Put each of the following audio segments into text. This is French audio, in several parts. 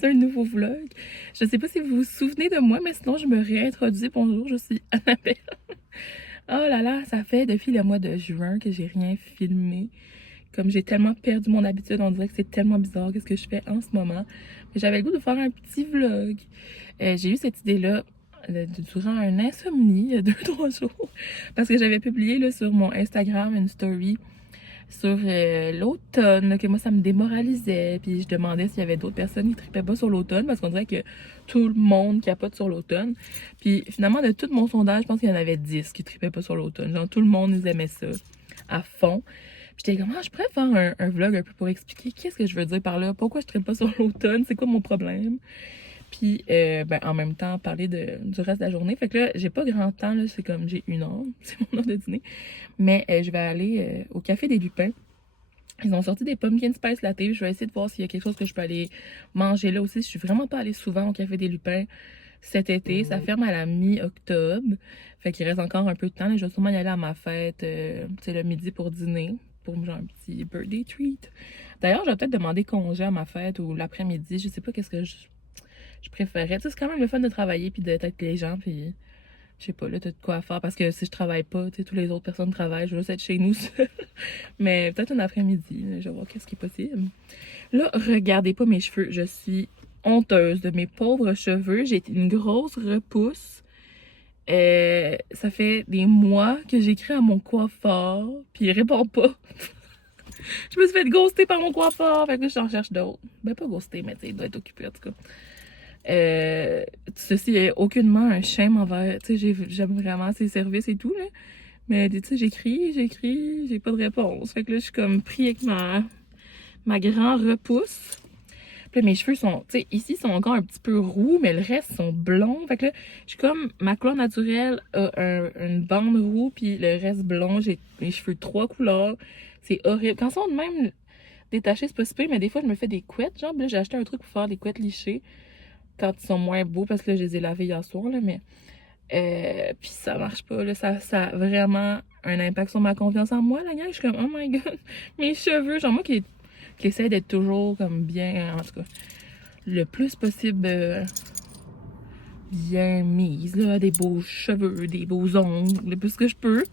commencer un nouveau vlog. Je sais pas si vous vous souvenez de moi, mais sinon je me réintroduis. Bonjour, je suis Annabelle. Oh là là, ça fait depuis le mois de juin que j'ai rien filmé. Comme j'ai tellement perdu mon habitude, on dirait que c'est tellement bizarre qu'est-ce que je fais en ce moment. Mais j'avais le goût de faire un petit vlog. J'ai eu cette idée-là durant un insomnie il y a 2-3 jours. Parce que j'avais publié là, sur mon Instagram une story sur l'automne, que moi ça me démoralisait, puis je demandais s'il y avait d'autres personnes qui tripaient pas sur l'automne, parce qu'on dirait que tout le monde capote sur l'automne. Puis finalement, de tout mon sondage, je pense qu'il y en avait 10 qui tripaient pas sur l'automne. Genre tout le monde, ils aimaient ça à fond. Puis j'étais comme, ah, je pourrais faire un vlog un peu pour expliquer qu'est-ce que je veux dire par là, pourquoi je tripe pas sur l'automne, c'est quoi mon problème. Puis, ben, en même temps, parler du reste de la journée. Fait que là, j'ai pas grand temps, là, c'est comme, j'ai 1 heure, c'est mon heure de dîner. Mais je vais aller au Café des Lupins. Ils ont sorti des pumpkin spice latte. Je vais essayer de voir s'il y a quelque chose que je peux aller manger là aussi. Je suis vraiment pas allée souvent au Café des Lupins cet été. Ça ferme à la mi-octobre. Fait qu'il reste encore un peu de temps. Là, je vais sûrement y aller à ma fête, tu sais, le midi pour dîner. Pour genre un petit birthday treat. D'ailleurs, je vais peut-être demander congé à ma fête ou l'après-midi. Je sais pas qu'est-ce que je préférais. Tu sais, c'est quand même le fun de travailler puis d'être avec les gens. Puis je sais pas, là, t'as de quoi faire. Parce que si je travaille pas, tu sais, toutes les autres personnes travaillent. Je veux juste être chez nous seule. Mais peut-être un après-midi. Je vais voir qu'est-ce qui est possible. Là, regardez pas mes cheveux. Je suis honteuse de mes pauvres cheveux. J'ai une grosse repousse. Ça fait des mois que j'écris à mon coiffeur. Puis il répond pas. Je me suis fait ghoster par mon coiffeur. Fait que là, je t'en cherche d'autres. Ben, pas ghoster, mais tu sais, il doit être occupé en tout cas. Ceci est aucunement un shame envers, tu sais, j'aime vraiment ses services et tout, là. Mais, tu sais, j'écris, j'ai pas de réponse. Fait que là, je suis comme pris avec ma grande repousse. Puis là, mes cheveux sont, tu sais, ici, sont encore un petit peu roux, mais le reste sont blonds. Fait que là, je suis comme, ma couleur naturelle a une bande roux, puis le reste blond. J'ai mes cheveux de 3 couleurs. C'est horrible. Quand ils sont de même détachés, c'est pas super, mais des fois, je me fais des couettes, genre. Là, j'ai acheté un truc pour faire des couettes lichées quand ils sont moins beaux, parce que là, je les ai lavés hier soir, là, mais puis ça marche pas, là, ça a vraiment un impact sur ma confiance en moi, la gang. Je suis comme, oh my god, mes cheveux, genre moi qui essaie d'être toujours comme bien, en tout cas, le plus possible bien mise, là, des beaux cheveux, des beaux ongles, le plus que je peux.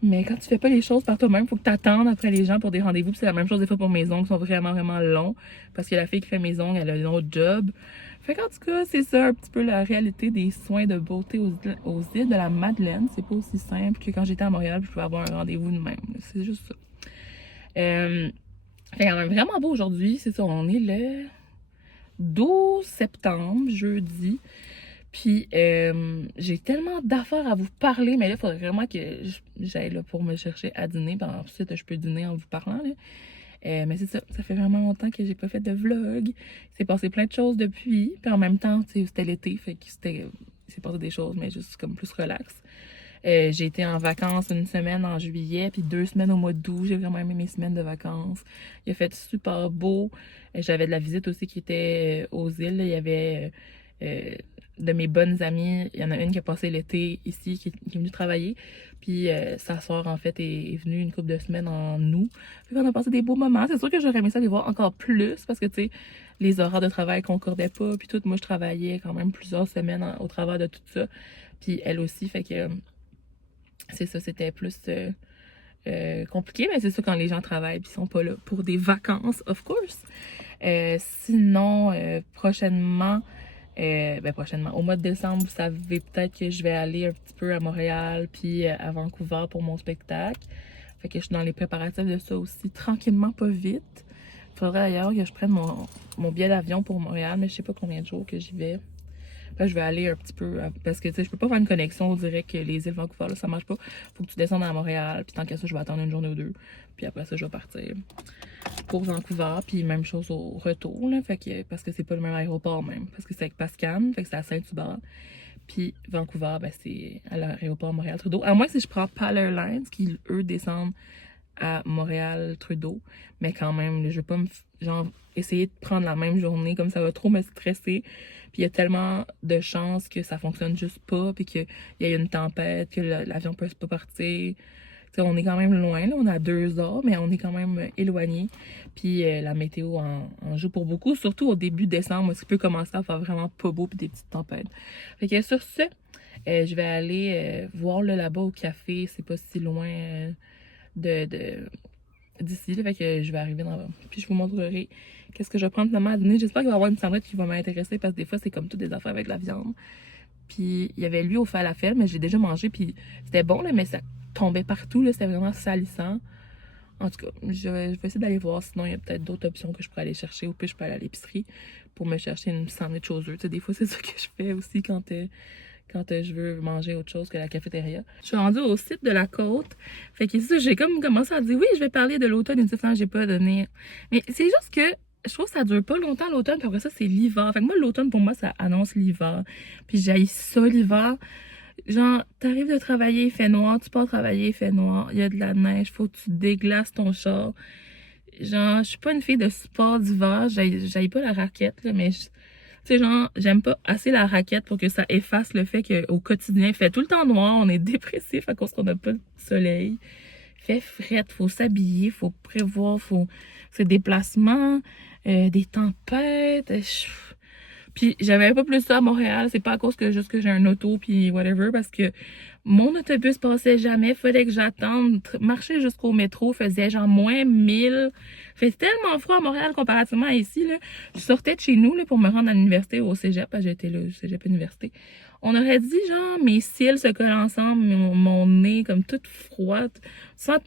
Mais quand tu fais pas les choses par toi-même, faut que tu attendes après les gens pour des rendez-vous. C'est la même chose des fois pour mes ongles, qui sont vraiment, vraiment longs. Parce que la fille qui fait mes ongles, elle a un autre job. Fait qu'en tout cas, c'est ça un petit peu la réalité des soins de beauté aux îles de la Madeleine. C'est pas aussi simple que quand j'étais à Montréal, je pouvais avoir un rendez-vous de même. C'est juste ça. Fait quand même vraiment beau aujourd'hui. C'est ça, on est le 12 septembre, jeudi. Puis j'ai tellement d'affaires à vous parler, mais là, il faudrait vraiment que j'aille là pour me chercher à dîner. Puis ensuite, je peux dîner en vous parlant. Là. Mais c'est ça, ça fait vraiment longtemps que j'ai pas fait de vlog. Il s'est passé plein de choses depuis. Puis en même temps, tu sais, c'était l'été, fait que il s'est passé des choses, mais juste comme plus relax. J'ai été en vacances 1 semaine en juillet, puis 2 semaines au mois d'août. J'ai vraiment aimé mes semaines de vacances. Il a fait super beau. J'avais de la visite aussi qui était aux îles. Il y avait de mes bonnes amies. Il y en a une qui a passé l'été ici, qui est venue travailler. Puis sa soeur, en fait, est venue une couple de semaines en août. Puis on a passé des beaux moments. C'est sûr que j'aurais aimé ça les voir encore plus, parce que, tu sais, les horaires de travail concordaient pas. Puis tout, moi, je travaillais quand même plusieurs semaines au travers de tout ça. Puis elle aussi, fait que c'est ça, c'était plus compliqué, mais c'est ça quand les gens travaillent puis ils sont pas là pour des vacances, of course. Sinon, prochainement, au mois de décembre, vous savez peut-être que je vais aller un petit peu à Montréal puis à Vancouver pour mon spectacle. Fait que je suis dans les préparatifs de ça aussi, tranquillement, pas vite. Il faudrait d'ailleurs que je prenne mon billet d'avion pour Montréal, mais je sais pas combien de jours que j'y vais. Là, je vais aller un petit peu, parce que tu sais, je peux pas faire une connexion direct que les îles Vancouver, là, ça marche pas. Faut que tu descendes à Montréal, puis tant qu'à ça, je vais attendre 1 journée ou 2. Puis après ça, je vais partir pour Vancouver, puis même chose au retour, là, fait que, parce que c'est pas le même aéroport même, parce que c'est avec Pascan, fait que c'est à Saint-Hubert. Puis Vancouver, ben c'est à l'aéroport Montréal-Trudeau. À moins si je prends PAL Airlines, qui eux descendent à Montréal-Trudeau. Mais quand même, je vais pas genre, essayer de prendre la même journée, comme ça va trop me stresser. Puis il y a tellement de chances que ça fonctionne juste pas, puis qu'il y ait une tempête, que l'avion peut pas partir. Tu T'sais, on est quand même loin, là, on a 2 heures, mais on est quand même éloigné. Puis la météo en joue pour beaucoup, surtout au début décembre, où ça peut commencer à faire vraiment pas beau puis des petites tempêtes. Fait que sur ce, je vais aller voir là-bas au café, c'est pas si loin d'ici, là, fait que je vais arriver dans là. Puis je vous montrerai qu'est-ce que je vais prendre finalement à dîner. J'espère qu'il va y avoir une sandwich qui va m'intéresser parce que des fois, c'est comme toutes des affaires avec la viande. Puis il y avait lui au falafel, mais j'ai déjà mangé, puis c'était bon, là, mais ça tombait partout, là, c'était vraiment salissant. En tout cas, je vais essayer d'aller voir, sinon il y a peut-être d'autres options que je pourrais aller chercher, ou puis je peux aller à l'épicerie pour me chercher une sandwich aux œufs. Tu sais, des fois, c'est ça que je fais aussi quand je veux manger autre chose que la cafétéria. Je suis rendue au site de la côte. Fait que c'est ça, j'ai comme commencé à dire oui, je vais parler de l'automne. Et tout ça, j'ai pas donné. Mais c'est juste que je trouve que ça dure pas longtemps l'automne, puis après ça, c'est l'hiver. Fait que moi, l'automne, pour moi, ça annonce l'hiver. Puis j'haïs ça, l'hiver. Genre, t'arrives de travailler, il fait noir, tu pars travailler, il fait noir, il y a de la neige, faut que tu déglaces ton char. Genre, je suis pas une fille de sport d'hiver, j'haïs pas la raquette, là, mais tu sais, genre, j'aime pas assez la raquette pour que ça efface le fait qu'au quotidien, il fait tout le temps noir, on est dépressif à cause qu'on n'a pas de soleil. Il fait fret, faut s'habiller, faut prévoir, faut ses déplacements, des tempêtes. Puis j'avais pas plus ça à Montréal, c'est pas à cause que juste que j'ai un auto puis whatever, parce que mon autobus passait jamais, fallait que j'attende, marcher jusqu'au métro faisait genre -1000. Fait tellement froid à Montréal comparativement à ici, là. Je sortais de chez nous là, pour me rendre à l'université au cégep, parce que j'étais là, au cégep université. On aurait dit genre mes cils se collent ensemble, mon nez comme toute froide. Tu sens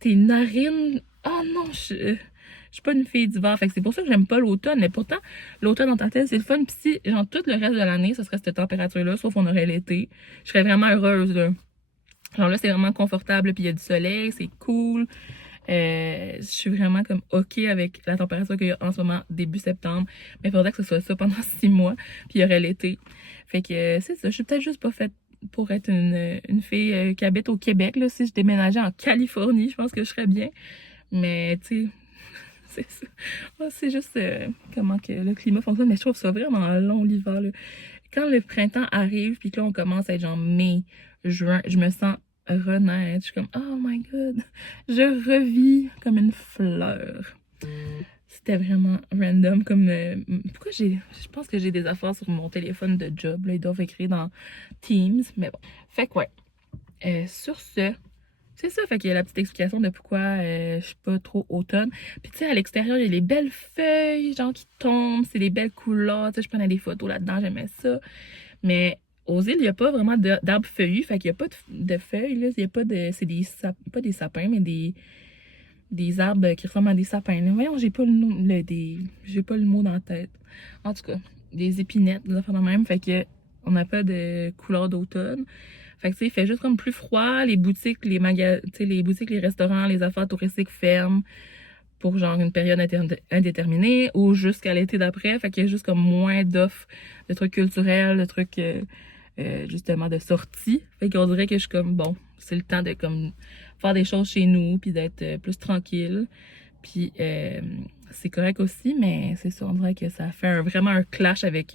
tes narines. Oh non, je suis pas une fille d'hiver, fait que c'est pour ça que j'aime pas l'automne. Mais pourtant, l'automne en tant que tel, c'est le fun. Puis si, genre, tout le reste de l'année, ce serait cette température-là, sauf on aurait l'été, je serais vraiment heureuse, là. Genre là, c'est vraiment confortable, puis il y a du soleil, c'est cool. Je suis vraiment comme OK avec la température qu'il y a en ce moment, début septembre. Mais il faudrait que ce soit ça pendant 6 mois, puis il y aurait l'été. Fait que c'est ça, je suis peut-être juste pas faite pour être une fille qui habite au Québec, là. Si je déménageais en Californie, je pense que je serais bien. Mais, tu sais, c'est ça. Oh, c'est juste comment que le climat fonctionne. Mais je trouve ça vraiment long l'hiver, là. Quand le printemps arrive, puis que là, on commence à être genre mai, juin, je me sens renaître. Je suis comme, oh my god, je revis comme une fleur. C'était vraiment random comme... pourquoi je pense que j'ai des affaires sur mon téléphone de job, là. Ils doivent écrire dans Teams, mais bon. Fait que ouais. Sur ce... C'est ça, fait qu'il y a la petite explication de pourquoi je suis pas trop automne. Puis tu sais, à l'extérieur, il y a les belles feuilles, genre qui tombent, c'est des belles couleurs. Tu sais, je prenais des photos là-dedans, j'aimais ça. Mais aux îles, il n'y a pas vraiment d'arbres feuillus, fait qu'il n'y a pas de feuilles, là. Il y a pas de. C'est pas des sapins, mais des arbres qui ressemblent à des sapins, là. Voyons, j'ai pas le nom, j'ai pas le mot dans la tête. En tout cas, des épinettes, des affaires de même, fait que on n'a pas de couleur d'automne. Fait que tu sais, il fait juste comme plus froid, les boutiques, les boutiques, les restaurants, les affaires touristiques ferment pour genre une période indéterminée ou jusqu'à l'été d'après. Fait qu'il y a juste comme moins d'offres de trucs culturels, de trucs justement de sortie. Fait qu'on dirait que je suis comme bon, c'est le temps de comme faire des choses chez nous puis d'être plus tranquille. Puis c'est correct aussi, mais c'est ça, on dirait que ça fait vraiment un clash avec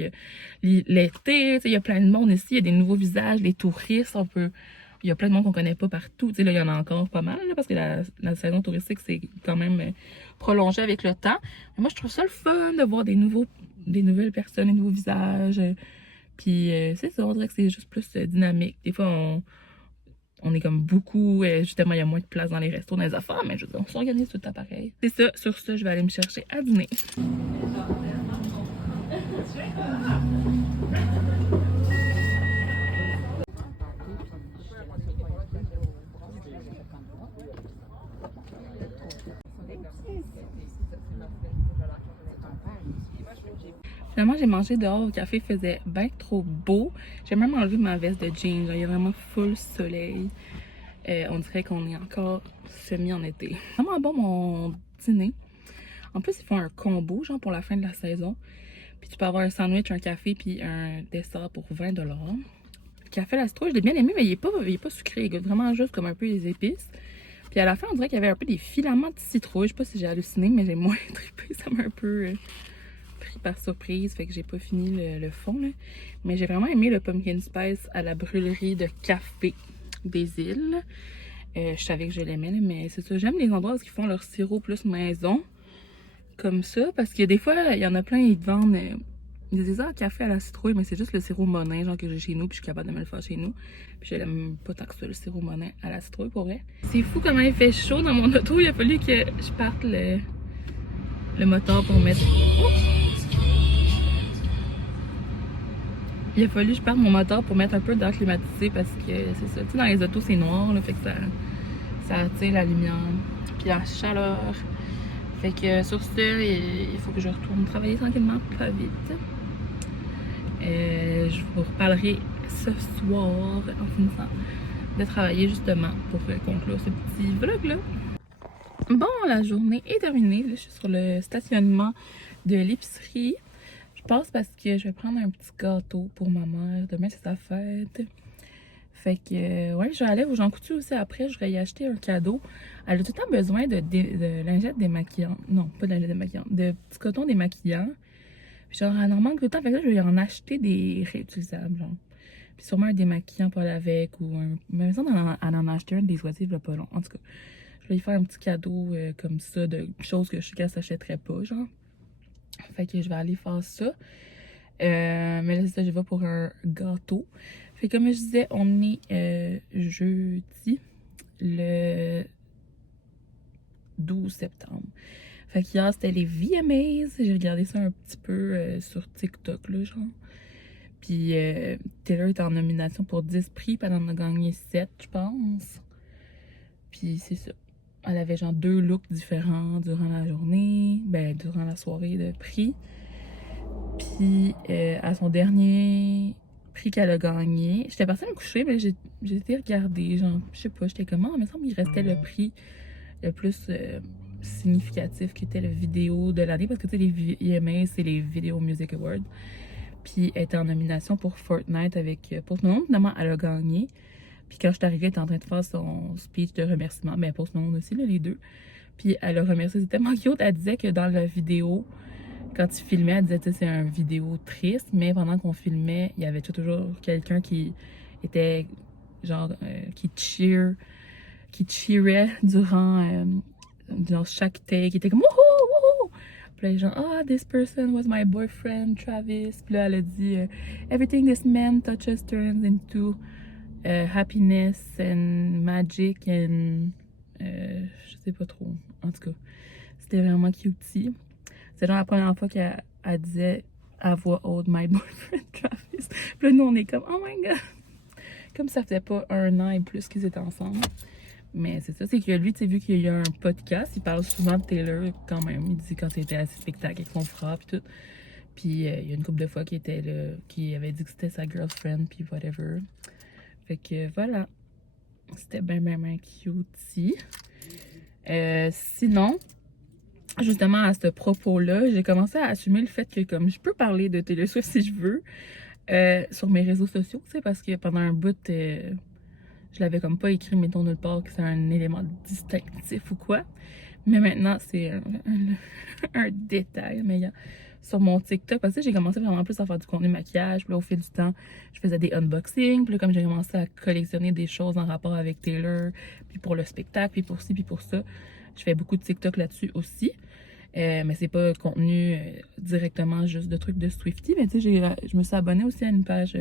l'été. Il y a plein de monde ici, il y a des nouveaux visages, les touristes, il y a plein de monde qu'on connaît pas partout. Là, il y en a encore pas mal, là, parce que la saison touristique, c'est quand même prolongé avec le temps. Mais moi, je trouve ça le fun de voir des nouvelles personnes, des nouveaux visages. Puis c'est ça, on dirait que c'est juste plus dynamique. Des fois, on est comme beaucoup, justement, il y a moins de place dans les restos, dans les affaires, mais je veux dire, on s'organise tout le temps pareil. C'est ça, sur ce, je vais aller me chercher à dîner. Finalement, j'ai mangé dehors au café, il faisait bien trop beau. J'ai même enlevé ma veste de jeans, là. Il y a vraiment full soleil. On dirait qu'on est encore semi en été. Vraiment bon mon dîner. En plus, ils font un combo, genre pour la fin de la saison. Puis tu peux avoir un sandwich, un café, puis un dessert pour 20 $. Le café à la citrouille, je l'ai bien aimé, mais il est pas sucré. Il goûte vraiment juste comme un peu les épices. Puis à la fin, on dirait qu'il y avait un peu des filaments de citrouille. Je sais pas si j'ai halluciné, mais j'ai moins trippé. Ça m'a un peu pris par surprise. Fait que j'ai pas fini le fond, là. Mais j'ai vraiment aimé le pumpkin spice à la brûlerie de café des îles. Je savais que je l'aimais, mais c'est ça. J'aime les endroits où ils font leur sirop plus maison, comme ça, parce que des fois, il y en a plein, ils te vendent des café à la citrouille, mais c'est juste le sirop Monin, genre que j'ai chez nous, puis je suis capable de me le faire chez nous. Puis je l'aime pas tant que ça, le sirop Monin à la citrouille, pour vrai. C'est fou comment il fait chaud dans mon auto. Il a fallu que je parte le moteur pour mettre... Oh! Il a fallu que je parte mon moteur pour mettre un peu d'air climatisé parce que c'est ça. Tu sais, dans les autos, c'est noir, là, fait que ça attire la lumière, puis la chaleur. Fait que sur ce, il faut que je retourne travailler tranquillement, pas vite. Je vous reparlerai ce soir en finissant de travailler justement pour conclure ce petit vlog-là. Bon, la journée est terminée. Là, je suis sur le stationnement de l'épicerie. Je passe parce que je vais prendre un petit gâteau pour ma mère. Demain, c'est sa fête. Fait que, ouais, je vais aller au Jean Coutu aussi après. Je vais y acheter un cadeau. Elle a tout le temps besoin de lingettes démaquillantes. Non, pas de lingettes démaquillantes. De petits cotons démaquillants. Puis genre, elle en manque tout le temps. Fait que là, je vais en acheter des réutilisables, genre. Puis sûrement un démaquillant pour aller avec ou un... Mais ça, elle en a acheté un des oisifs, là, pas long. En tout cas, je vais lui faire un petit cadeau comme ça, de choses que je sais qu'elle s'achèterait pas, genre. Fait que je vais aller faire ça. Mais là, c'est ça, je vais pour un gâteau. Fait que comme je disais, on est jeudi, le 12 septembre. Fait qu'hier, c'était les VMAs. J'ai regardé ça un petit peu sur TikTok, là, genre. Puis Taylor était en nomination pour 10 prix, puis elle en a gagné 7, je pense. Puis c'est ça. Elle avait genre 2 looks différents durant la journée, ben durant la soirée de prix. Puis à son dernier prix qu'elle a gagné, j'étais partie me coucher, mais j'ai été regarder, genre, je sais pas, j'étais comme, ah, il me semble qu'il restait le prix le plus significatif qui était la vidéo de l'année, parce que tu sais, les VMA, c'est les Video Music Awards. Puis elle était en nomination pour Fortnite avec Post Malone. Finalement, elle a gagné. Puis quand je suis arrivée, elle était en train de faire son speech de remerciement. Ben, Post Malone aussi, là, les deux. Puis elle a remercié. C'était tellement cute. Elle disait que dans la vidéo, quand il filmait, elle disait que c'est une vidéo triste. Mais pendant qu'on filmait, il y avait toujours quelqu'un qui était genre, qui cheerait durant chaque take. Qui était comme wouhou, wouhou. Puis là, genre, ah, this person was my boyfriend, Travis. Puis là, elle a dit, everything this man touches turns into happiness and magic and je sais pas trop. En tout cas, c'était vraiment cutie. C'est genre la première fois qu'elle disait à voix haute, my boyfriend, Travis. Puis là, nous, on est comme, oh my god. Comme ça faisait pas un an et plus qu'ils étaient ensemble. Mais c'est ça, c'est que lui, tu sais, vu qu'il y a un podcast, il parle souvent de Taylor quand même. Il dit quand il était à ses spectacles avec son frère puis tout. Puis il y a une couple de fois qu'il était là, qui avait dit que c'était sa girlfriend puis whatever. Fait que voilà. C'était bien cutie. Sinon, justement à ce propos-là, j'ai commencé à assumer le fait que comme je peux parler de Taylor Swift si je veux sur mes réseaux sociaux, tu sais, parce que pendant un bout... je l'avais comme pas écrit, mettons, nulle part que c'est un élément distinctif ou quoi. Mais maintenant, c'est un détail. Mais sur mon TikTok, parce que j'ai commencé vraiment plus à faire du contenu maquillage. Puis là, au fil du temps, je faisais des unboxings. Puis là, comme j'ai commencé à collectionner des choses en rapport avec Taylor, puis pour le spectacle, puis pour ci, puis pour ça, je fais beaucoup de TikTok là-dessus aussi. Mais c'est pas contenu directement juste de trucs de Swiftie. Mais tu sais, je me suis abonnée aussi à une page,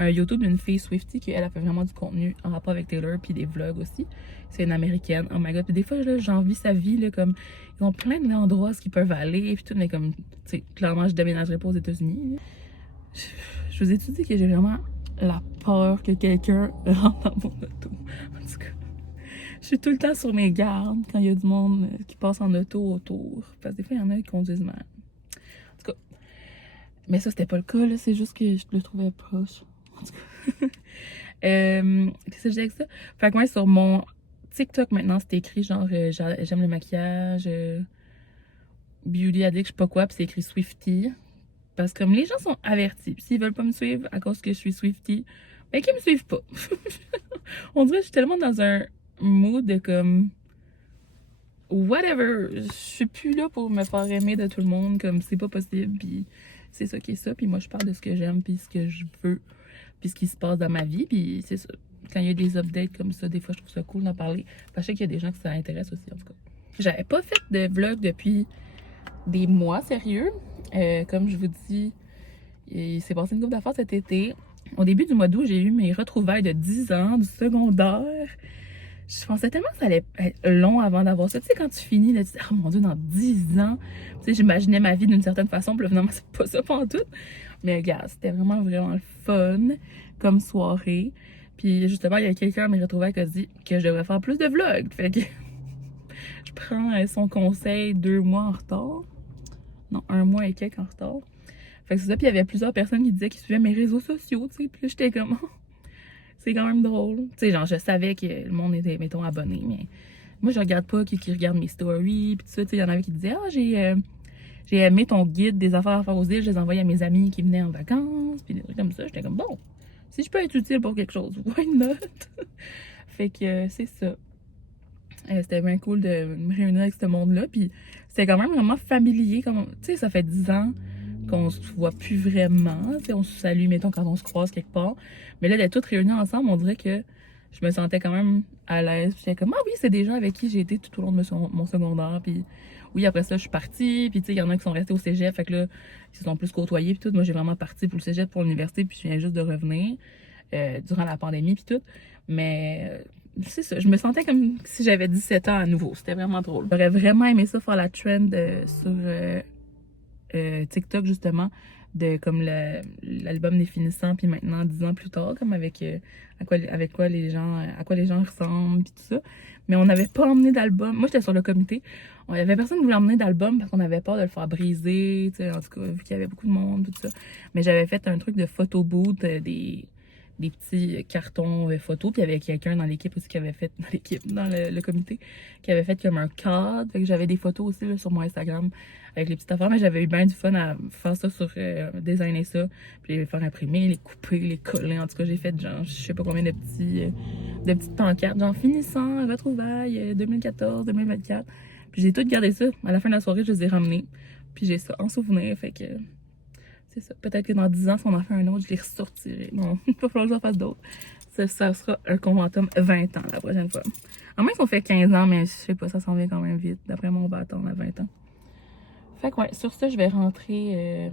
un YouTube d'une fille Swiftie qui elle a fait vraiment du contenu en rapport avec Taylor, puis des vlogs aussi. C'est une américaine. Oh my god. Puis des fois, j'envie sa vie, là, comme ils ont plein d'endroits où ils peuvent aller, puis tout, mais comme, tu sais, clairement, je déménagerai pas aux États-Unis. Je vous ai tout dit que j'ai vraiment la peur que quelqu'un rentre dans mon auto. En tout cas. Je suis tout le temps sur mes gardes quand il y a du monde qui passe en auto autour. Parce que des fois, il y en a qui conduisent mal. En tout cas. Mais ça, c'était pas le cas, là. C'est juste que je le trouvais proche. En tout cas. Qu'est-ce que j'ai avec ça? Fait que moi, sur mon TikTok, maintenant, c'est écrit genre, j'aime le maquillage, beauty addict, je sais pas quoi. Puis c'est écrit Swiftie. Parce que comme les gens sont avertis. Puis s'ils veulent pas me suivre à cause que je suis Swiftie, ben qu'ils me suivent pas. On dirait que je suis tellement dans un mood de comme whatever, je suis plus là pour me faire aimer de tout le monde, comme c'est pas possible, puis c'est ça qui est ça, puis moi je parle de ce que j'aime, puis ce que je veux, puis ce qui se passe dans ma vie, puis c'est ça. quand il y a des updates comme ça, des fois je trouve ça cool d'en parler. Parce que je sais qu'il y a des gens qui ça intéresse aussi, en tout cas. J'avais pas fait de vlog depuis des mois, sérieux. Comme je vous dis, il s'est passé une couple d'affaires cet été. Au début du mois d'août, j'ai eu mes retrouvailles de 10 ans, du secondaire. Je pensais tellement que ça allait être long avant d'avoir ça. Tu sais, quand tu finis, là, tu dis, oh mon Dieu, dans 10 ans. Tu sais, j'imaginais ma vie d'une certaine façon, puis là, finalement, c'est pas ça tout. Mais regarde, c'était vraiment, vraiment le fun comme soirée. Puis justement, il y a quelqu'un à mes retrouvailles qui a dit que je devrais faire plus de vlogs. Fait que je prends son conseil 2 mois en retard. Non, 1 mois et quelques en retard. Fait que c'est ça, puis il y avait plusieurs personnes qui disaient qu'ils suivaient mes réseaux sociaux, tu sais. Puis là, j'étais comme, oh, c'est quand même drôle. Tu sais, genre, je savais que le monde était, mettons, abonné, mais moi, je regarde pas qui regarde mes stories, puis tout ça. Tu sais, il y en avait qui disaient, ah, j'ai aimé ton guide des affaires à faire aux îles, je les envoyais à mes amis qui venaient en vacances, puis des trucs comme ça. J'étais comme, bon, si je peux être utile pour quelque chose, why not? Fait que c'est ça. C'était bien cool de me réunir avec ce monde-là, puis c'était quand même vraiment familier. Tu sais, ça fait 10 ans qu'on se voit plus vraiment. Tu sais, on se salue, mettons, quand on se croise quelque part. Mais là, d'être toutes réunies ensemble, on dirait que je me sentais quand même à l'aise. J'étais comme, ah oui, c'est des gens avec qui j'ai été tout au long de mon secondaire. Puis oui, après ça, je suis partie. Puis tu sais, il y en a qui sont restés au cégep. Fait que là, ils se sont plus côtoyés. Puis tout, moi, j'ai vraiment parti pour le cégep, pour l'université. Puis je viens juste de revenir durant la pandémie. Puis tout. Mais c'est ça, je me sentais comme si j'avais 17 ans à nouveau. C'était vraiment drôle. J'aurais vraiment aimé ça, faire la trend sur TikTok, justement, de comme l'album définissant, puis maintenant 10 ans plus tard, comme avec à quoi les gens ressemblent, puis tout ça. Mais on n'avait pas emmené d'album. Moi, j'étais sur le comité. Il y avait personne qui voulait emmener d'album parce qu'on avait peur de le faire briser, tu sais, en tout cas, vu qu'il y avait beaucoup de monde, tout ça. Mais j'avais fait un truc de photo booth, des petits cartons photos. Puis il y avait quelqu'un dans l'équipe aussi qui avait fait, dans le comité, qui avait fait comme un cadre. Fait que j'avais des photos aussi là, sur mon Instagram avec les petites affaires. Mais j'avais eu bien du fun à faire ça designer ça. Puis les faire imprimer, les couper, les coller. En tout cas, j'ai fait genre, je sais pas combien de petites pancartes, genre finissant, retrouvailles 2014, 2024. Puis j'ai tout gardé ça. À la fin de la soirée, je les ai ramenés. Puis j'ai ça en souvenir. Fait que c'est ça. Peut-être que dans 10 ans, si on en fait un autre, je les ressortirai. Non, il va falloir que j'en fasse d'autres. Ça sera un conventum 20 ans la prochaine fois. À moins qu'on fait 15 ans, mais je sais pas, ça s'en vient quand même vite. D'après moi, on va attendre à 20 ans. Fait que ouais, sur ça, je vais rentrer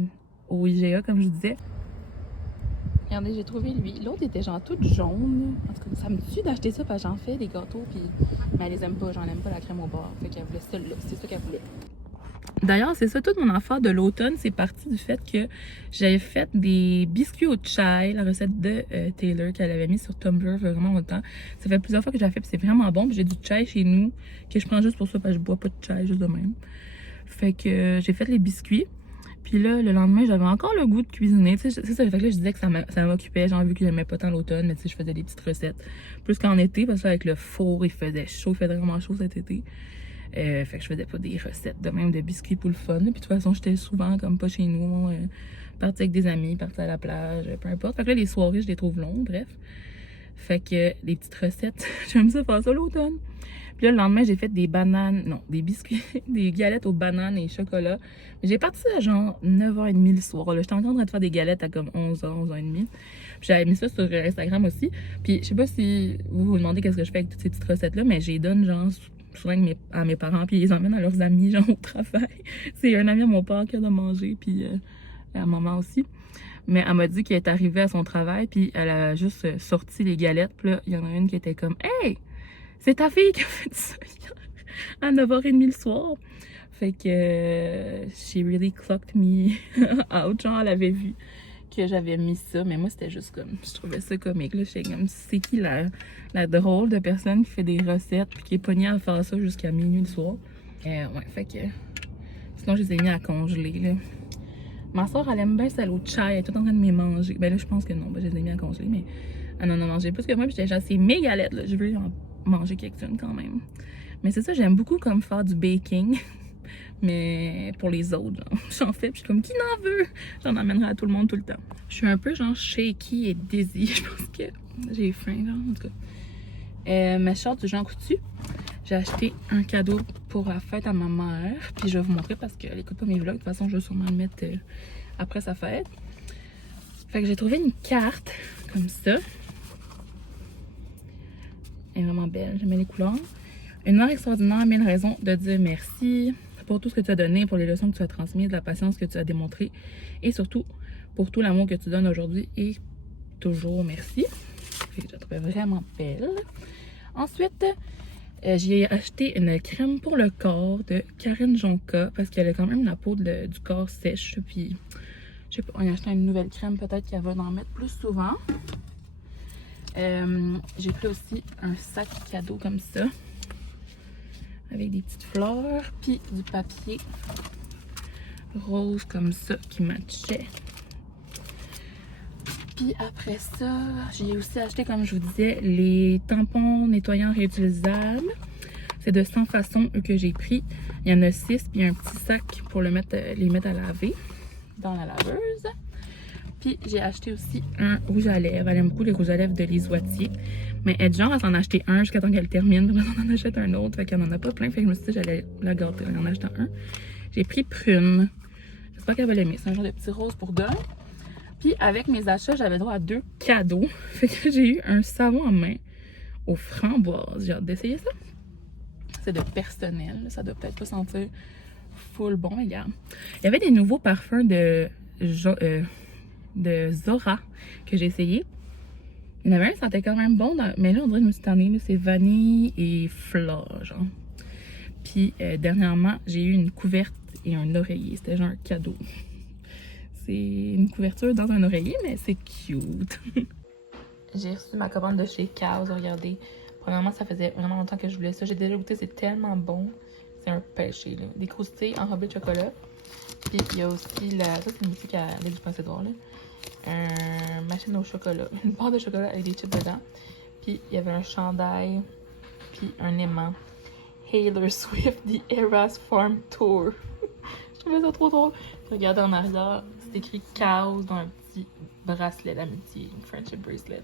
au IGA, comme je disais. Regardez, j'ai trouvé lui. L'autre était genre toute jaune. En tout cas, ça me tue d'acheter ça parce que j'en fais des gâteaux, puis mais elle les aime pas. J'en aime pas la crème au beurre. Fait qu'elle voulait celle-là. C'est ça qu'elle voulait. D'ailleurs, c'est ça, toute mon affaire de l'automne, c'est parti du fait que j'avais fait des biscuits au chai, la recette de Taylor qu'elle avait mis sur Tumblr vraiment longtemps. Ça fait plusieurs fois que j'ai fait, puis c'est vraiment bon. Puis j'ai du chai chez nous, que je prends juste pour ça, parce que je bois pas de chai, juste de même. Fait que j'ai fait les biscuits. Puis là, le lendemain, j'avais encore le goût de cuisiner. Tu sais, c'est ça, fait que là, je disais que ça m'occupait. J'ai vu que j'aimais pas tant l'automne, mais tu sais, je faisais des petites recettes. Plus qu'en été, parce que avec le four, il faisait chaud, il faisait vraiment chaud cet été. Fait que je faisais pas des recettes de même de biscuits pour le fun. Puis de toute façon, j'étais souvent comme pas chez nous, partie avec des amis, partie à la plage, peu importe. Fait que là, les soirées, je les trouve longues, bref. Fait que les petites recettes, j'aime ça faire ça l'automne. Puis là, le lendemain, j'ai fait des biscuits, des galettes aux bananes et chocolat. J'ai parti à genre 9h30 le soir. J'étais encore en train de faire des galettes à comme 11h, 11h30. Puis j'avais mis ça sur Instagram aussi. Puis je sais pas si vous vous demandez qu'est-ce que je fais avec toutes ces petites recettes-là, mais je les donne genre souvent à mes parents, puis ils les emmènent à leurs amis, genre au travail. C'est un ami à mon père qui a de manger, puis à maman aussi. Mais elle m'a dit qu'elle est arrivée à son travail, puis elle a juste sorti les galettes. Puis là, il y en a une qui était comme « Hey! C'est ta fille qui a fait ça hier à 9h30 le soir! » Fait que she really clocked me out. Genre, elle avait vu que j'avais mis ça, mais moi, c'était juste comme... Je trouvais ça comique, là. J'étais comme, c'est qui la drôle de personne qui fait des recettes puis qui est pognée à faire ça jusqu'à minuit le soir? Ouais, fait que... Sinon, je les ai mis à congeler, là. Ma soeur, elle aime bien celle au chai, elle est toute en train de me manger. Ben là, je pense que non, ben, je les ai mis à congeler, mais elle en a mangé plus que moi, puis j'étais genre, c'est mes galettes, là. Je veux en manger quelques-unes quand même. Mais c'est ça, j'aime beaucoup comme faire du baking. Mais pour les autres, genre, j'en fais, puis je suis comme, qui n'en veut? J'en amènerai à tout le monde tout le temps. Je suis un peu genre shaky et dizzy. Je pense que j'ai faim, genre, en tout cas. Ma short du Jean Coutu, j'ai acheté un cadeau pour la fête à ma mère. Puis je vais vous montrer parce qu'elle écoute pas mes vlogs. De toute façon, je vais sûrement le mettre après sa fête. Fait que j'ai trouvé une carte comme ça. Elle est vraiment belle. J'aime bien les couleurs. Une mère extraordinaire, 1000 raisons de dire merci pour tout ce que tu as donné, pour les leçons que tu as transmises, la patience que tu as démontrée et surtout pour tout l'amour que tu donnes aujourd'hui et toujours merci. Je la trouvais vraiment belle. Ensuite, j'ai acheté une crème pour le corps de Karine Jonca parce qu'elle a quand même la peau du corps sèche. Puis, je sais pas, on a acheté une nouvelle crème, peut-être qu'elle va en mettre plus souvent. J'ai pris aussi un sac cadeau comme ça avec des petites fleurs, puis du papier rose comme ça qui matchait. Puis après ça, j'ai aussi acheté, comme je vous disais, les tampons nettoyants réutilisables. C'est de 100 façons que j'ai pris. Il y en a 6, puis un petit sac pour les mettre à laver dans la laveuse. Puis j'ai acheté aussi un rouge à lèvres. Elle aime beaucoup les rouges à lèvres de Lise Wattier. Mais elle est du genre à s'en acheter un jusqu'à temps qu'elle termine. Puis on en achète un autre. Fait qu'elle n'en a pas plein. Fait que je me suis dit que j'allais la gâter en achetant un. J'ai pris Prune. J'espère qu'elle va l'aimer. C'est un genre de petit rose pour deux. Puis avec mes achats, j'avais droit à 2 cadeaux. Fait que j'ai eu un savon à main aux framboises. J'ai hâte d'essayer ça. C'est de personnel. Ça doit peut-être pas sentir full bon, mais regarde. Il y avait des nouveaux parfums de Zora que j'ai essayé. Il y en avait un qui sentait quand même bon, mais là on dirait que je me suis tannée. C'est vanille et fleur, genre. Puis dernièrement, j'ai eu une couverte et un oreiller. C'était genre un cadeau. C'est une couverture dans un oreiller, mais c'est cute. J'ai reçu ma commande de chez Cows, regardez. Premièrement, ça faisait vraiment longtemps que je voulais ça. J'ai déjà goûté, c'est tellement bon. C'est un péché, là. Des croustilles enrobées de chocolat. Puis il y a aussi la... Ça, c'est une boutique à l'île du Prince-Édouard, là. Une machine au chocolat. Une barre de chocolat avec des chips dedans. Puis il y avait un chandail. Puis un aimant. Taylor Swift, The Eras Farm Tour. Je trouvais ça trop drôle. Regardez en arrière, c'est écrit Cows dans un petit bracelet d'amitié. Friendship bracelet.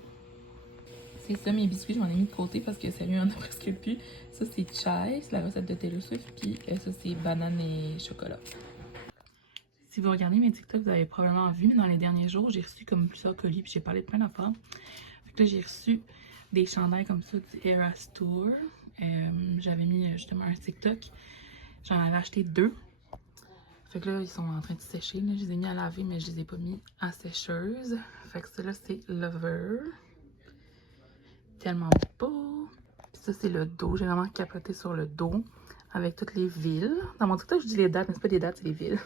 C'est ça, mes biscuits, j'en ai mis de côté parce que sérieux, on en a presque plus. Ça, c'est chai, c'est la recette de Taylor Swift. Puis ça, c'est banane et chocolat. Si vous regardez mes TikTok, vous avez probablement vu, mais dans les derniers jours, j'ai reçu comme plusieurs colis. Puis j'ai parlé de plein d'affaires. Fait que là, j'ai reçu des chandails comme ça du Eras Tour. J'avais mis justement un TikTok. J'en avais acheté 2. Fait que là, ils sont en train de sécher. Là. Je les ai mis à laver, mais je les ai pas mis à sécheuse. Fait que celui-là, c'est Lover. Tellement beau. Puis ça, c'est le dos. J'ai vraiment capoté sur le dos avec toutes les villes. Dans mon TikTok, je dis les dates, mais c'est pas des dates, c'est les villes.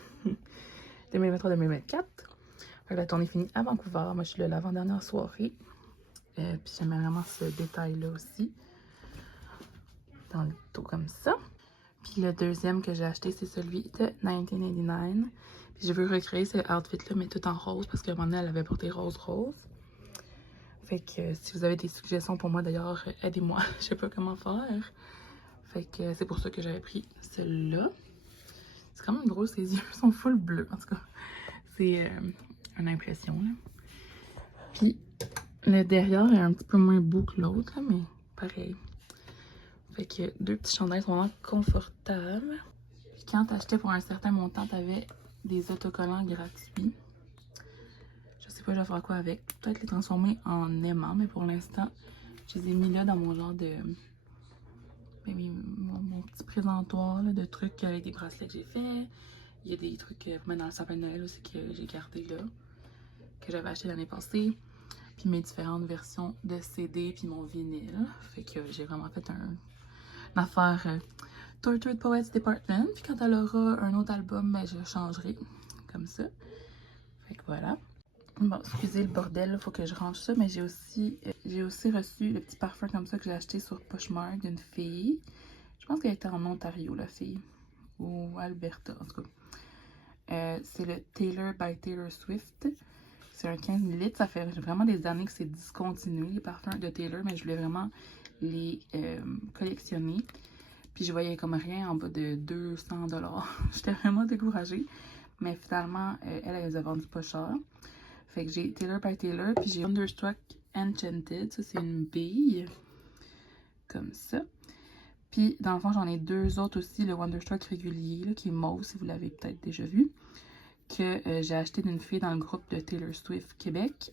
2023-2024. Fait que la tournée est finie à Vancouver. Moi, je suis là l'avant-dernière soirée. Puis j'aimais vraiment ce détail-là aussi. Dans le dos comme ça. Puis le deuxième que j'ai acheté, c'est celui de 1989. Puis je veux recréer ce outfit-là, mais tout en rose, parce qu'à un moment donné, elle avait porté rose-rose. Fait que si vous avez des suggestions pour moi, d'ailleurs, aidez-moi. Je sais pas comment faire. Fait que c'est pour ça que j'avais pris celui-là. C'est quand même drôle, ses yeux sont full bleus, en tout cas. C'est une impression, là. Puis le derrière est un petit peu moins beau que l'autre, mais pareil. Fait que 2 petits chandails sont vraiment confortables. Puis quand t'achetais pour un certain montant, t'avais des autocollants gratuits. Je sais pas, je vais faire quoi avec. Peut-être les transformer en aimant, mais pour l'instant, je les ai mis là dans mon genre de... mon petit présentoir là, de trucs avec des bracelets que j'ai fait. Il y a des trucs pour mettre dans le sapin de Noël aussi que j'ai gardé là, que j'avais acheté l'année passée. Puis mes différentes versions de CD, puis mon vinyle. Fait que j'ai vraiment fait une affaire Tortured Poets Department. Puis quand elle aura un autre album, ben, je changerai comme ça. Fait que voilà. Bon, excusez le bordel, il faut que je range ça, mais j'ai aussi reçu le petit parfum comme ça que j'ai acheté sur Poshmark d'une fille. Je pense qu'elle était en Ontario, la fille. Ou Alberta, en tout cas. C'est le Taylor by Taylor Swift. C'est un 15 ml. Ça fait vraiment des années que c'est discontinué, les parfums de Taylor, mais je voulais vraiment les collectionner. Puis je voyais comme rien en bas de 200 $. J'étais vraiment découragée. Mais finalement, elle les a vendus pas cher. Fait que j'ai Taylor by Taylor, puis j'ai Wonderstruck Enchanted. Ça, c'est une bille. Comme ça. Puis, dans le fond, j'en ai 2 autres aussi. Le Wonderstruck régulier, là, qui est mauve, si vous l'avez peut-être déjà vu. que j'ai acheté d'une fille dans le groupe de Taylor Swift Québec.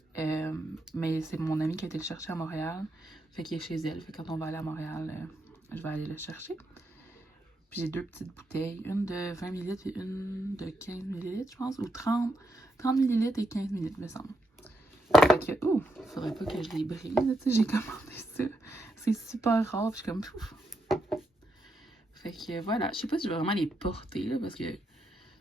Mais c'est mon amie qui a été le chercher à Montréal. Fait qu'il est chez elle. Fait que quand on va aller à Montréal, je vais aller le chercher. Puis j'ai 2 petites bouteilles, une de 20 ml et une de 15 ml, je pense, ou 30 ml et 15 ml, me semble. Fait que, faudrait pas que je les brise, tu sais, j'ai commandé ça. C'est super rare, puis je suis comme, pouf. Fait que voilà, je sais pas si je vais vraiment les porter, là, parce que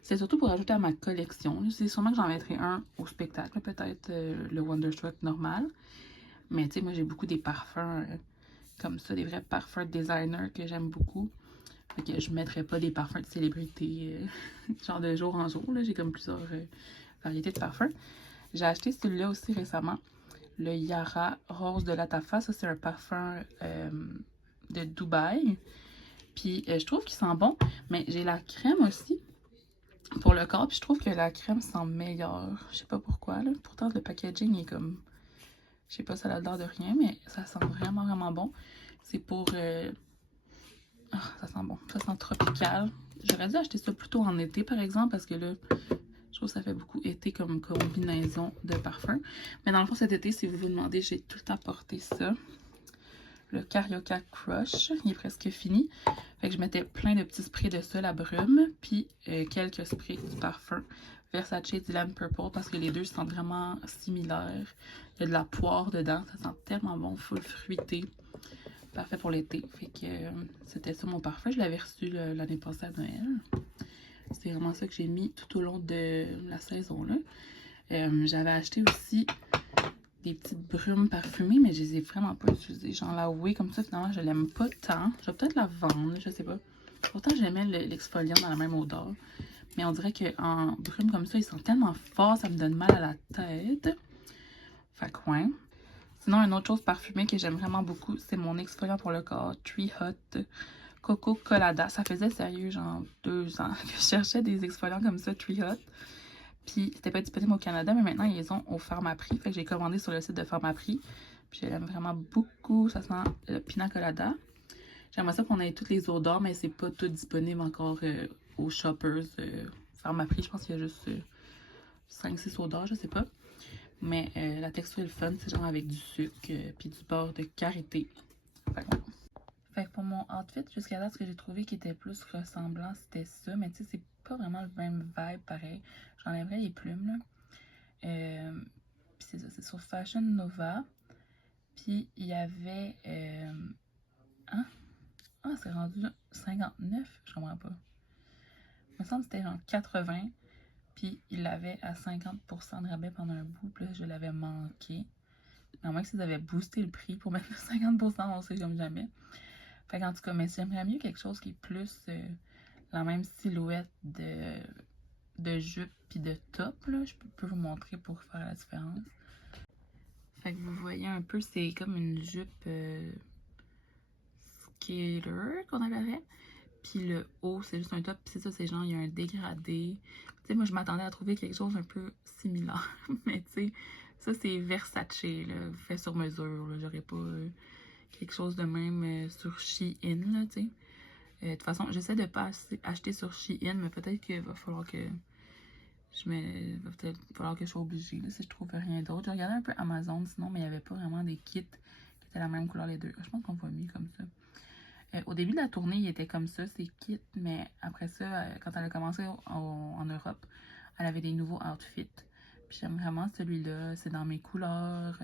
c'est surtout pour ajouter à ma collection. C'est sûrement que j'en mettrai un au spectacle, peut-être le Wonderstruck normal. Mais tu sais, moi j'ai beaucoup des parfums comme ça, des vrais parfums de designer que j'aime beaucoup. Fait que je ne mettrais pas des parfums de célébrité, genre de jour en jour. J'ai comme plusieurs variétés de parfums. J'ai acheté celui-là aussi récemment, le Yara Rose de Latafa. Ça, c'est un parfum de Dubaï. Puis je trouve qu'il sent bon, mais j'ai la crème aussi pour le corps. Puis je trouve que la crème sent meilleur. Je sais pas pourquoi, là. Pourtant, le packaging est comme... Je sais pas, ça a l'air de rien, mais ça sent vraiment, vraiment bon. C'est pour... ça sent bon. Ça sent tropical. J'aurais dû acheter ça plutôt en été, par exemple, parce que là, je trouve que ça fait beaucoup été comme combinaison de parfums. Mais dans le fond, cet été, si vous vous demandez, j'ai tout le temps porté ça. Le Carioca Crush, il est presque fini. Fait que je mettais plein de petits sprays de ça, la brume, puis quelques sprays du parfum Versace Dylan Purple, parce que les deux sentent vraiment similaires. Il y a de la poire dedans, ça sent tellement bon, full fruité. Parfait pour l'été. Fait que c'était ça mon parfum. Je l'avais reçu l'année passée à Noël. C'est vraiment ça que j'ai mis tout au long de la saison là. J'avais acheté aussi des petites brumes parfumées, mais je les ai vraiment pas utilisées. Genre la Way comme ça, finalement, je l'aime pas tant. Je vais peut-être la vendre, je sais pas. Pourtant, j'aimais l'exfoliant dans la même odeur. Mais on dirait qu'en brume comme ça, ils sont tellement forts, ça me donne mal à la tête. Fait que ouais. Sinon, une autre chose parfumée que j'aime vraiment beaucoup, c'est mon exfoliant pour le corps, Tree Hut Coco Colada. Ça faisait sérieux, genre 2 ans que je cherchais des exfoliants comme ça, Tree Hut. Puis, c'était pas disponible au Canada, mais maintenant, ils ont au Pharmaprix. Fait que j'ai commandé sur le site de Pharmaprix. Puis, je l'aime vraiment beaucoup. Ça sent le Pina Colada. J'aimerais ça qu'on ait toutes les odeurs, mais c'est pas tout disponible encore aux shoppers. Pharmaprix, je pense qu'il y a juste 5-6 odeurs, je sais pas. Mais la texture est le fun, c'est genre avec du sucre puis du beurre de karité. Fait que pour mon outfit, jusqu'à là, ce que j'ai trouvé qui était plus ressemblant, c'était ça. Mais tu sais, c'est pas vraiment le même vibe pareil. J'enlèverais les plumes, là. Puis c'est ça, c'est sur Fashion Nova. Puis il y avait... hein? Ah, c'est rendu 59? Je comprends pas. Il me semble que c'était genre 80. Puis il l'avait à 50% de rabais pendant un bout. Puis là, je l'avais manqué. À moins que s'ils avaient boosté le prix pour mettre le 50%, on sait comme jamais. Fait qu'en tout cas, mais j'aimerais mieux quelque chose qui est plus la même silhouette de jupe puis de top, là. Je peux vous montrer pour faire la différence. Fait que vous voyez un peu, c'est comme une jupe skater qu'on appellerait. Puis le haut, c'est juste un top. Puis c'est ça, c'est genre, il y a un dégradé. Tu sais, moi, je m'attendais à trouver quelque chose un peu similaire. Mais tu sais, ça, c'est Versace, là, fait sur mesure. J'aurais pas quelque chose de même sur Shein, là, tu sais. De toute façon, j'essaie de pas acheter sur Shein, mais peut-être qu'il va falloir que va peut-être falloir que je sois obligée, là, si je trouve rien d'autre. J'ai regardé un peu Amazon, sinon, mais il n'y avait pas vraiment des kits qui étaient la même couleur les deux. Je pense qu'on voit mieux comme ça. Au début de la tournée, il était comme ça, ces kits, mais après ça, quand elle a commencé en Europe, elle avait des nouveaux outfits. Puis j'aime vraiment celui-là, c'est dans mes couleurs,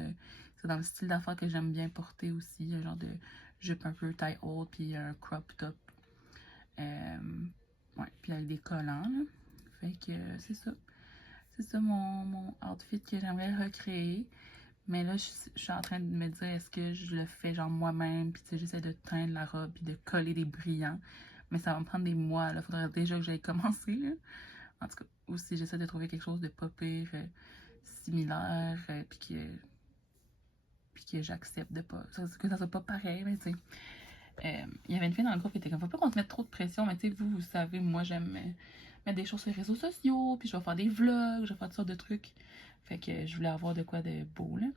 c'est dans le style d'affaires que j'aime bien porter aussi, un genre de jupe un peu taille haute, puis un crop top. Ouais, puis avec des collants, là. Fait que c'est ça. C'est ça mon outfit que j'aimerais recréer. Mais là, je suis en train de me dire, est-ce que je le fais genre moi-même, puis tu sais, j'essaie de teindre la robe, puis de coller des brillants. Mais ça va me prendre des mois, là. Faudrait déjà que j'aille commencer, là. En tout cas, aussi, j'essaie de trouver quelque chose de pas pire, similaire, puis que j'accepte de pas... Que ça soit pas pareil, mais tu sais. Il y avait une fille dans le groupe qui était comme, faut pas qu'on se mette trop de pression, mais tu sais, vous savez, moi, j'aime mettre des choses sur les réseaux sociaux, puis je vais faire des vlogs, je vais faire toutes sortes de trucs. Fait que je voulais avoir de quoi de beau, là.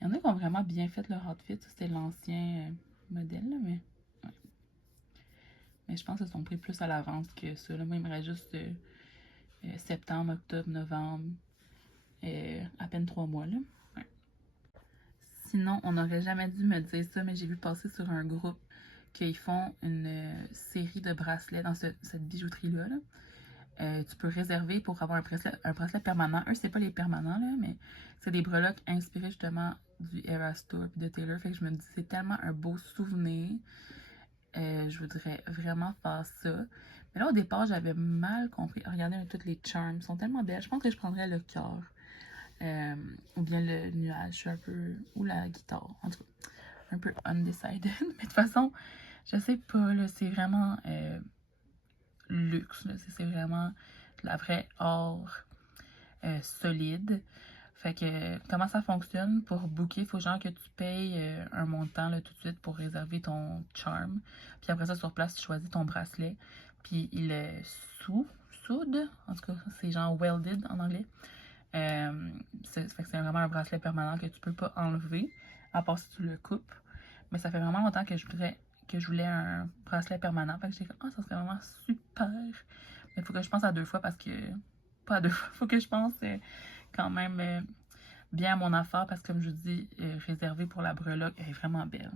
Il y en a qui ont vraiment bien fait leur outfit. C'était l'ancien modèle, là, mais... Ouais. Mais je pense qu'ils sont pris plus à l'avance que ça. Là. Moi, il me reste juste septembre, octobre, novembre, à peine 3 mois, là. Ouais. Sinon, on n'aurait jamais dû me dire ça, mais j'ai vu passer sur un groupe qu'ils font une série de bracelets dans cette bijouterie-là. Là. Tu peux réserver pour avoir un bracelet permanent. Eux, c'est pas les permanents, là, mais c'est des breloques inspirés justement du Eras Tour et de Taylor. Fait que je me dis, c'est tellement un beau souvenir. Je voudrais vraiment faire ça. Mais là, au départ, j'avais mal compris. Regardez toutes les charms. Ils sont tellement belles. Je pense que je prendrais le cœur. Ou bien le nuage. Je suis un peu. Ou la guitare. En tout cas, un peu undecided. Mais de toute façon, je sais pas. Là, c'est vraiment luxe. C'est vraiment de la vraie or solide. Fait que comment ça fonctionne pour booker, il faut genre que tu payes un montant là, tout de suite pour réserver ton charm. Puis après ça, sur place, tu choisis ton bracelet. Puis il est soude, en tout cas, c'est genre welded en anglais. Fait que c'est vraiment un bracelet permanent que tu peux pas enlever, à part si tu le coupes. Mais ça fait vraiment longtemps que je voulais un bracelet permanent. Fait que j'ai dit, ça serait vraiment super. Mais il faut que je pense à 2 fois parce que. Pas à 2 fois, il faut que je pense quand même bien à mon affaire parce que, comme je vous dis, réservé pour la breloque, elle est vraiment belle.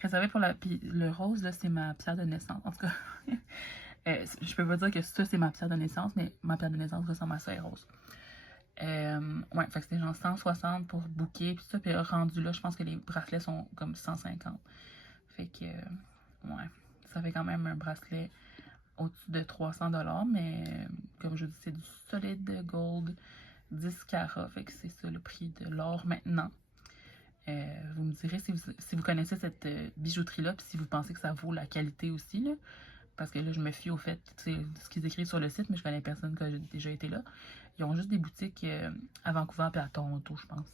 Réservé pour la. Puis le rose, là, c'est ma pierre de naissance. En tout cas, je peux pas dire que ça, c'est ma pierre de naissance, mais ma pierre de naissance ressemble à ça, elle est rose. Ouais, fait que c'était genre 160 pour bouquet, puis ça, puis rendu là, je pense que les bracelets sont comme 150. Fait que, ouais, ça fait quand même un bracelet au-dessus de 300$, mais comme je dis, c'est du solide gold 10 carats, fait que c'est ça le prix de l'or maintenant. Vous me direz si vous connaissez cette bijouterie-là, puis si vous pensez que ça vaut la qualité aussi, là, parce que là, je me fie au fait, de ce qu'ils écrivent sur le site, mais je connais personne qui a déjà été là. Ils ont juste des boutiques à Vancouver et à Toronto, je pense.